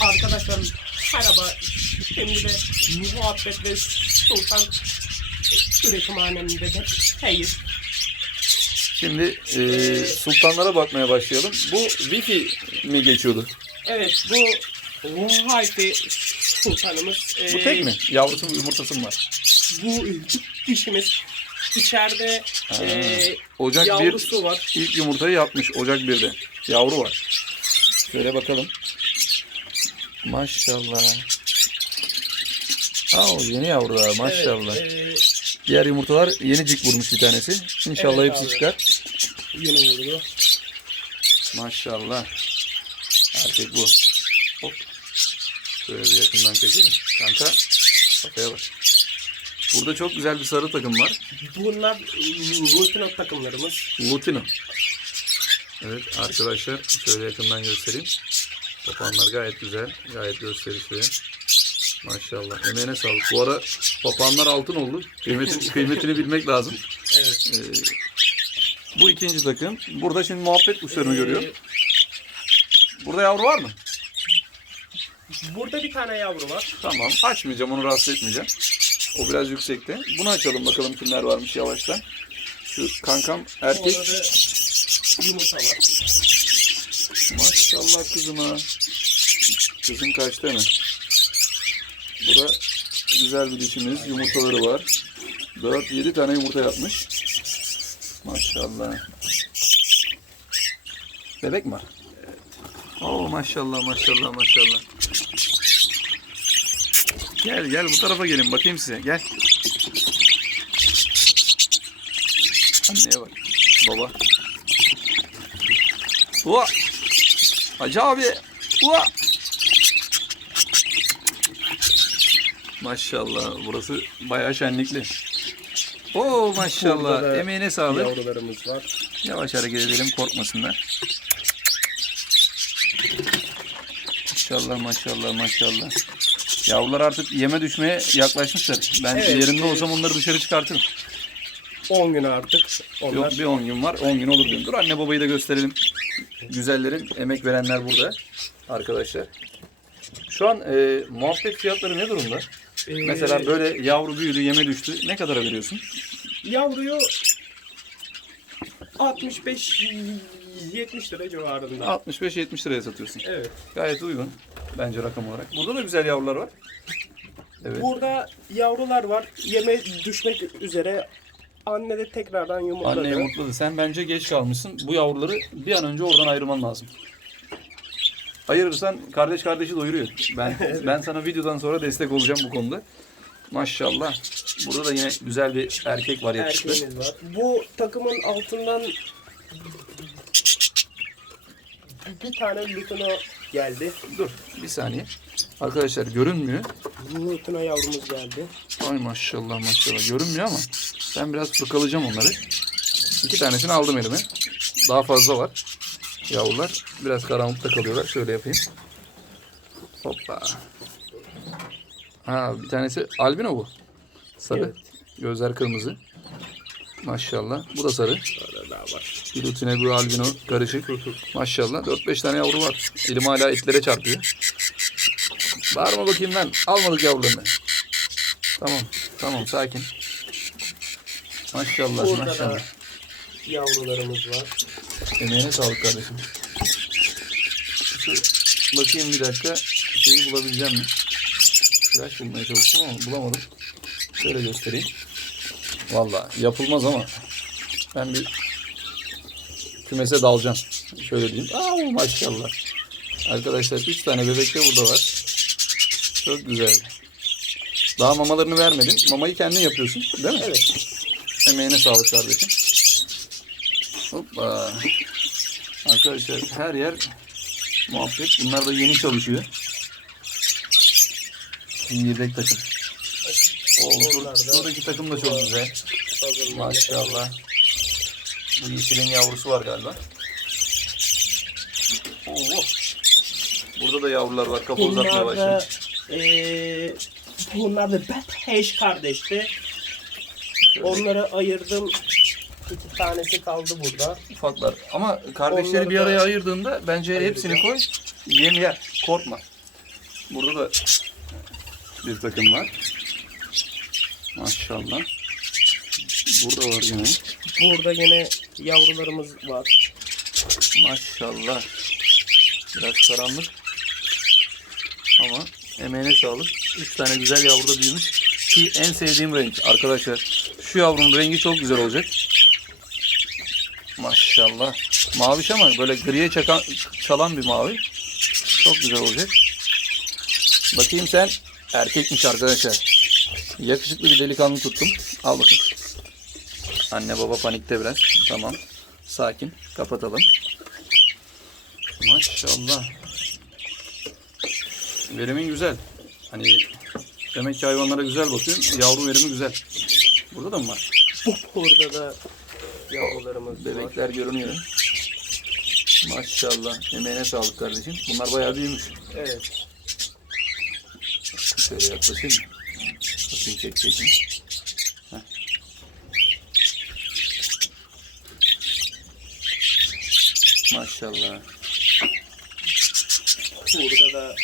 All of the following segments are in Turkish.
Arkadaşlarım merhaba. Şimdi de muhabbet ve sultan üretimhanemde de hayır. Şimdi e, sultanlara bakmaya başlayalım. Bu Wi-Fi mi geçiyordu? Evet bu Muhalfi sultanımız. Bu e, tek mi? Yavrusu mu yumurtası mı var? Bu dişimiz. İçeride Ha, e, Ocak yavrusu 1 var. ilk yumurtayı yapmış. Ocak 1'de. Yavru var. Şöyle bakalım. Maşallah. Aa, yeni yavrular maşallah. Evet, e, Diğer yumurtalar yenicik vurmuş bir tanesi. İnşallah Evet hepsi abi. çıkar. yeni vurdu. Maşallah. Erkek bu. Hop. Şöyle bir yakından çekelim. Kanka kafaya bak. Burada çok güzel bir sarı takım var. Bunlar rutin takımlarımız. Lutino. Evet arkadaşlar şöyle yakından göstereyim. Papağanlar gayet güzel. Gayet gösterişli. Maşallah. Emeğine sağlık. Bu ara papağanlar altın oldu. Kıymetini, kıymetini bilmek lazım. Evet. Ee, bu ikinci takım. Burada şimdi muhabbet kuşlarını Ee, görüyorum. Burada yavru var mı? Burada bir tane yavru var. Tamam. Açmayacağım. Onu rahatsız etmeyeceğim. O biraz yüksekte. Bunu açalım bakalım kimler varmış yavaştan. Şu kankam erkek. Orada da yumurta var. Maşallah kızıma. Kızım kaçtı hemen. Bu da güzel bir dişimiz. Yumurtaları var. 4-7 tane yumurta yapmış. Maşallah. Bebek mi var? Oo maşallah maşallah maşallah. Gel gel bu tarafa gelin bakayım size. Gel. Anneye bak. Baba. Ua. Hacı abi. Ua. Maşallah burası bayağı şenlikli. Oo maşallah Burada da emeğine sağlık. Yavrularımız var. Yavaş hareket edelim korkmasınlar. Maşallah maşallah maşallah. Yavrular artık yeme düşmeye yaklaşmışlar. Ben Evet. yerinde olsam onları dışarı çıkartırım. 10 gün artık. Onlar Yok bir 10 gün var. 10 gün olur diyorum. Dur anne babayı da gösterelim. Güzellerin, emek verenler burada. Arkadaşlar. Şu an e, muhabbet fiyatları ne durumda? Ee, Mesela böyle yavru büyüdü, yeme düştü. Ne kadara veriyorsun? yavruyu 65 70 lira civarında. 65-70 liraya satıyorsun. Evet. Gayet uygun bence rakam olarak. Burada da güzel yavrular var. Evet. Burada yavrular var. Yeme düşmek üzere. Anne de tekrardan yumurtladı. Anne yumurtladı. Sen bence geç kalmışsın. Bu yavruları bir an önce oradan ayırman lazım. Ayırırsan kardeş kardeşi doyuruyor. Ben ben sana videodan sonra destek olacağım bu konuda. Maşallah. Burada da yine güzel bir erkek var yakışıklı. Erkeğimiz var. Bu takımın altından bir tane Lutino geldi. Dur bir saniye. Arkadaşlar görünmüyor. Lutino yavrumuz geldi. Ay maşallah maşallah görünmüyor ama ben biraz fırkalayacağım onları. İki tanesini aldım elime. Daha fazla var. Yavrular biraz karanlıkta kalıyorlar. Şöyle yapayım. Hoppa. Ha bir tanesi albino bu. Sarı. Evet. Gözler kırmızı. Maşallah. Bu da sarı. Orada daha var. Bir lutine bir albino karışık. Maşallah 4-5 tane yavru var. Elim hala etlere çarpıyor. Bağırma bakayım lan. Almadık yavrularını. Tamam. Tamam sakin. Maşallah Burada maşallah. da yavrularımız var. Emeğine sağlık kardeşim. Şu, bakayım bir dakika. Şeyi bulabileceğim mi? Flash bulmaya çalıştım ama bulamadım. Şöyle göstereyim. Valla yapılmaz ama ben bir kümese dalacağım. Şöyle diyeyim. Aa maşallah. Arkadaşlar 3 tane bebek de burada var. Çok güzel. Daha mamalarını vermedin. Mamayı kendin yapıyorsun değil mi? Evet. Emeğine sağlık kardeşim. Hoppa. Arkadaşlar her yer muhabbet. Bunlar da yeni çalışıyor. Yedek takım. Oo, buradaki takım da çok güzel. Maşallah. Bu yeşilin yavrusu var galiba. Oo. Burada da yavrular var. Kafa uzatmaya Bunlar da başlamış. eee bunlar da Bathash kardeşti. Onları ayırdım. İki tanesi kaldı burada. Ufaklar. Ama kardeşleri Onları bir da araya ayırdığında bence hepsini koy. Yem yer. Korkma. Burada da bir takım var. Maşallah. Burada var yine. Burada yine yavrularımız var. Maşallah. Biraz karanlık. Ama emeğine sağlık. 3 tane güzel yavru da büyümüş. Ki en sevdiğim renk arkadaşlar. Şu yavrunun rengi çok güzel olacak. Maşallah. Maviş ama böyle griye çakan, çalan bir mavi. Çok güzel olacak. Bakayım sen erkekmiş arkadaşlar. Yakışıklı bir delikanlı tuttum. Al bakayım. Anne baba panikte biraz. Tamam. Sakin. Kapatalım. Maşallah. Verimin güzel. Hani demek ki hayvanlara güzel bakıyorsun. Yavru verimi güzel. Burada da mı var? Burada da yavrularımız var. Bebekler görünüyor. Maşallah. Emeğine sağlık kardeşim. Bunlar bayağı büyümüş. Evet. Şöyle yaklaşayım? Bakayım çek çekeyim. Heh. Maşallah. Burada da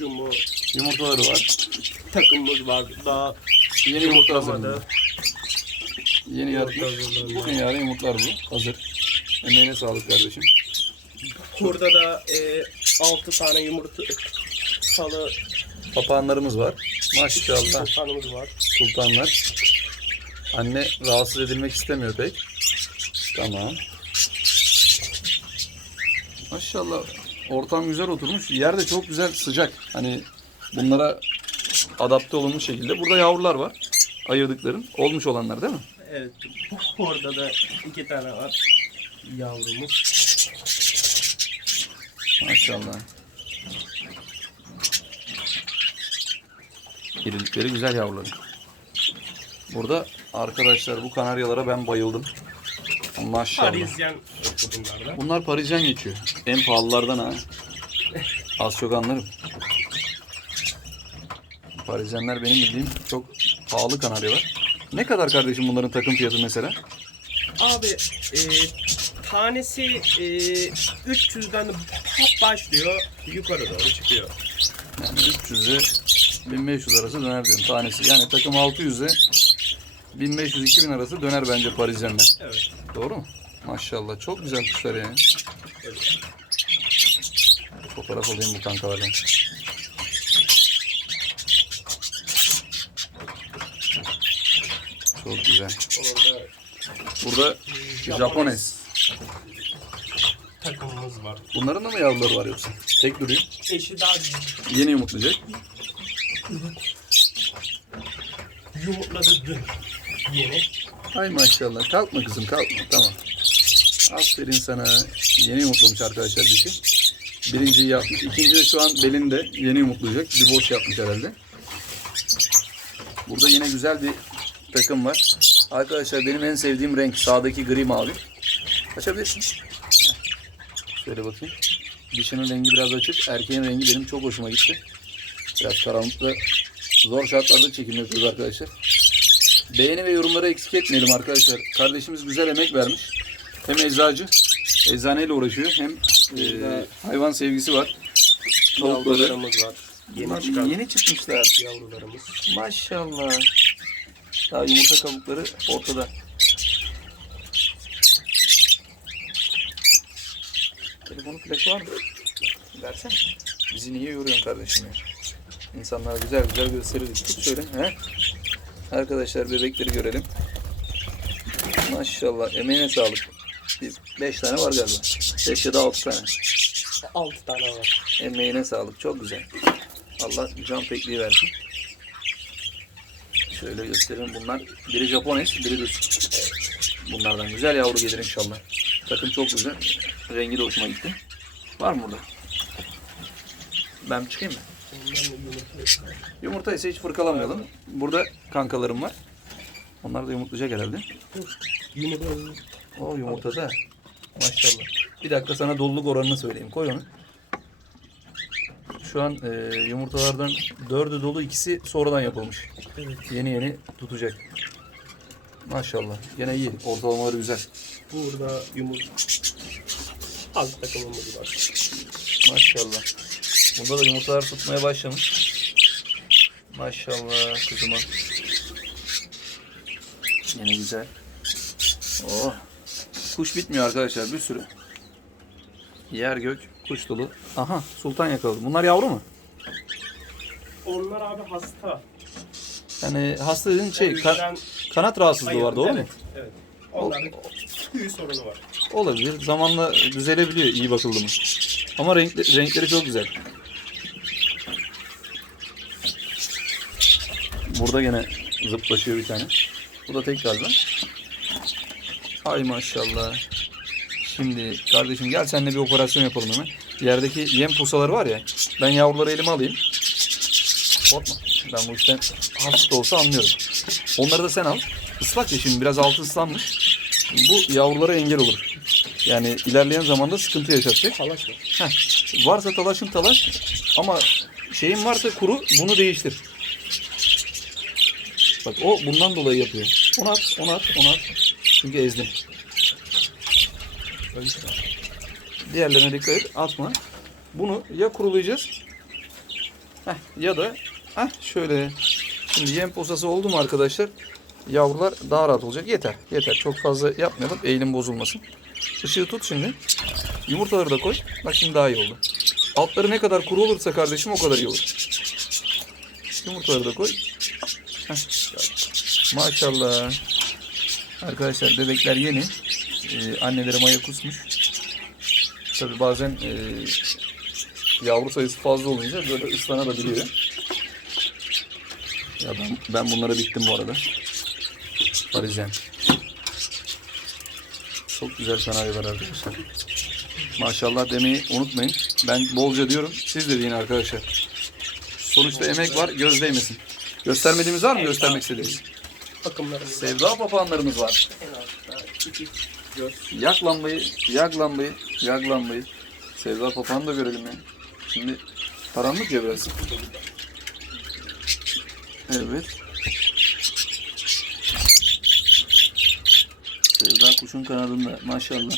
yumu Yumurtaları var. takımımız var. Daha Yeni yumurta yumurtlamadı. Yeni yatmış. hazırlandı. Bugün yarın yumurtlar bu. Hazır. Emeğine sağlık kardeşim. Burada da e, 6 tane yumurtalı Papağanlarımız var. Maşallah. sultanımız var. Sultanlar. Anne rahatsız edilmek istemiyor pek. Tamam. Maşallah. Ortam güzel oturmuş. Yer de çok güzel sıcak. Hani bunlara adapte olunmuş şekilde. Burada yavrular var. Ayırdıkların. Olmuş olanlar değil mi? Evet. Orada da iki tane var yavrumuz. Maşallah. İrilikleri güzel yavruların. Burada arkadaşlar bu kanaryalara ben bayıldım. Maşallah. Parisyen ırkı bunlar da. Bunlar Parisyen geçiyor. En pahalılardan ha. Az çok anlarım. Parisyenler benim bildiğim çok pahalı kanaryalar. Ne kadar kardeşim bunların takım fiyatı mesela? Abi e, tanesi e, 300'den başlıyor yukarı doğru çıkıyor. Yani 300'e 1500 arası döner diyorum tanesi. Yani takım 600'e 1500-2000 arası döner bence Parisyenler. Evet. Doğru mu? Maşallah çok güzel kuşlar yani. evet. Fotoğraf alayım bu kankalardan. Çok güzel. Burada Japones. takımımız var. Bunların da mı yavruları var yoksa? Tek duruyor. Eşi daha Yeni yumurtlayacak. yumurtladı dün. Yeni. Ay maşallah. Kalkma kızım kalkma. Tamam. Aferin sana. Yeni yumurtlamış arkadaşlar dişi. Birinciyi yapmış. İkinci de şu an belinde. Yeni yumurtlayacak. Bir boş yapmış herhalde. Burada yine güzel bir takım var. Arkadaşlar benim en sevdiğim renk sağdaki gri mavi. Açabilirsin. Şöyle bakayım. Dişinin rengi biraz açık. Erkeğin rengi benim çok hoşuma gitti. Biraz karanlıkta zor şartlarda çekim yapıyoruz arkadaşlar. Beğeni ve yorumları eksik etmeyelim arkadaşlar. Kardeşimiz güzel emek vermiş. Hem eczacı, eczaneyle uğraşıyor hem e, hayvan sevgisi var. Tavukları. Yavrularımız var. Yeni Bunlar çıkan yeni çıkmışlar. yavrularımız. Maşallah. Daha yumurta kabukları ortada. Telefonun flaşı var mı? Versene. Bizi niye yoruyorsun kardeşim ya? İnsanlara güzel güzel gösteririz. Tut şöyle. He? Arkadaşlar bebekleri görelim. Maşallah. Emeğine sağlık. Bir beş tane var galiba. Beş ya da altı tane. 6 tane var. Emeğine sağlık. Çok güzel. Allah can pekliği versin. Şöyle göstereyim bunlar. Biri Japones, biri düz. Bunlardan güzel yavru gelir inşallah. Takım çok güzel. Rengi de hoşuma gitti. Var mı burada? Ben çıkayım mı? Yumurta ise hiç fırkalamayalım. Burada kankalarım var. Onlar da yumurtlayacak herhalde. Yumurta O yumurtada. Maşallah. Bir dakika sana doluluk oranını söyleyeyim. Koy onu. Şu an e, yumurtalardan dördü dolu, ikisi sonradan yapılmış. Evet. Yeni yeni tutacak. Maşallah. Yine iyi. Ortalamaları güzel. Burada yumurta az takımımız var. Maşallah. Bunda da yumurtalar tutmaya başlamış. Maşallah kızıma. Yine güzel. Oh. Kuş bitmiyor arkadaşlar bir sürü. Yer gök kuş dolu. Aha sultan yakaladı. Bunlar yavru mu? Onlar abi hasta. Yani hasta dediğin şey O ka- yüzden kanat rahatsızlığı var doğru evet, mu? Evet. Onların tüy sorunu var. Olabilir. Zamanla düzelebiliyor iyi bakıldı mı. Ama renkli, renkleri çok güzel. Burada gene zıplaşıyor bir tane. Bu da tek galiba. Ay maşallah. Şimdi kardeşim gel seninle bir operasyon yapalım hemen. Yerdeki yem pusaları var ya. Ben yavruları elime alayım. Korkma. Ben bu işten hafif de olsa anlıyorum. Onları da sen al. Islak ya şimdi biraz altı ıslanmış. Bu yavrulara engel olur. Yani ilerleyen zamanda sıkıntı yaşatacak. Talaş mı? Heh, varsa talaşın talaş ama şeyin varsa kuru bunu değiştir. Bak o bundan dolayı yapıyor. Onu at, onu at, onu at. Çünkü ezdim. Diğerlerine dikkat et, atma. Bunu ya kurulayacağız heh, ya da heh, şöyle. Şimdi yem posası oldu mu arkadaşlar? Yavrular daha rahat olacak. Yeter, yeter. Çok fazla yapmayalım. Eğilim bozulmasın. Işığı tut şimdi. Yumurtaları da koy. Bak şimdi daha iyi oldu. Altları ne kadar kuru olursa kardeşim o kadar iyi olur. Yumurtaları da koy. Heh. Maşallah. Arkadaşlar bebekler yeni. Ee, anneleri maya kusmuş. Tabi bazen e, yavru sayısı fazla olunca böyle ıslanabiliyor. Ya ben, ben bunlara bittim bu arada. Parisyen. Çok güzel senaryolar arkadaşlar. Maşallah demeyi unutmayın. Ben bolca diyorum. Siz de deyin arkadaşlar. Sonuçta emek var. Göz değmesin. Göstermediğimiz var mı göstermek var. Sevda papağanlarımız var. En göz. Yak lambayı, yak lambayı, yak lambayı. Sevda papağanı da görelim ya. Şimdi karanlık ya biraz. Evet. Sevda kuşun kanadında maşallah.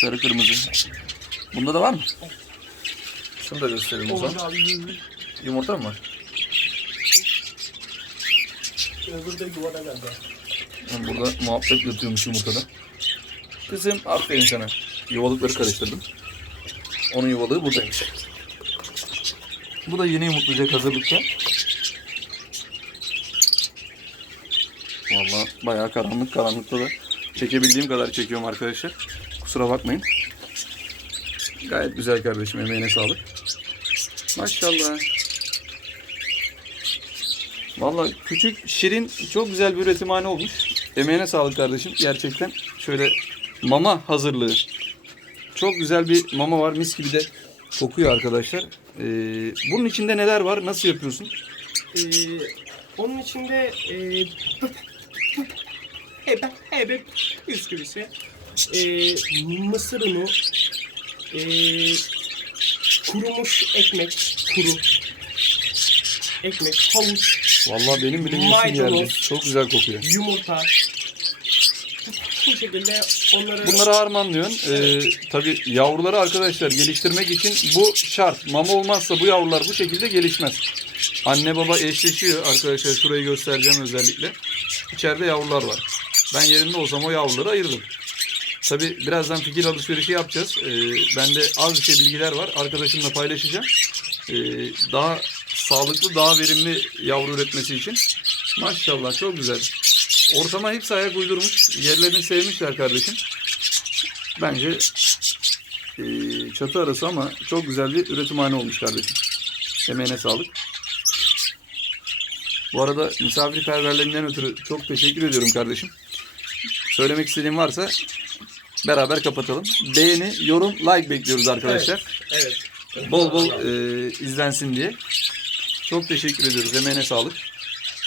Sarı kırmızı. Bunda da var mı? Şunu da gösterelim o zaman. Yumurta mı var? öbürü de yuvada galiba. Burada muhabbet yatıyormuş yumurtada. Kızım aferin sana. Yuvalıkları karıştırdım. Onun yuvalığı buradaymış. Bu da yeni yumurtlayacak hazırlıkta. Vallahi bayağı karanlık karanlıkta da çekebildiğim kadar çekiyorum arkadaşlar. Kusura bakmayın. Gayet güzel kardeşim emeğine sağlık. Maşallah. Vallahi küçük, şirin, çok güzel bir üretimhane olmuş. Emeğine sağlık kardeşim. Gerçekten şöyle mama hazırlığı. Çok güzel bir mama var. Mis gibi de kokuyor arkadaşlar. Ee, bunun içinde neler var? Nasıl yapıyorsun? Ee, onun içinde e, hebe, hebe bisküvisi, e, mısır unu, e, kurumuş ekmek, kuru ekmek, havuç, Vallahi benim bile yesim Maydanoz. geldi. Çok güzel kokuyor. yumurta. Bu şekilde onları Bunları harmanlıyorsun. Ee, tabii yavruları arkadaşlar geliştirmek için bu şart. Mama olmazsa bu yavrular bu şekilde gelişmez. Anne baba eşleşiyor arkadaşlar. Şurayı göstereceğim özellikle. İçeride yavrular var. Ben yerinde olsam o yavruları ayırdım. Tabii birazdan fikir alışverişi yapacağız. Ee, bende az bir şey bilgiler var. Arkadaşımla paylaşacağım. Ee, daha sağlıklı, daha verimli yavru üretmesi için. Maşallah çok güzel. Ortama hepsi ayak uydurmuş. Yerlerini sevmişler kardeşim. Bence e, çatı arası ama çok güzel bir üretimhane olmuş kardeşim. Emeğine sağlık. Bu arada misafirperverliğinden ötürü çok teşekkür ediyorum kardeşim. Söylemek istediğim varsa beraber kapatalım. Beğeni, yorum, like bekliyoruz arkadaşlar. evet. Bol bol e, izlensin diye. Çok teşekkür ediyoruz. Emeğine sağlık.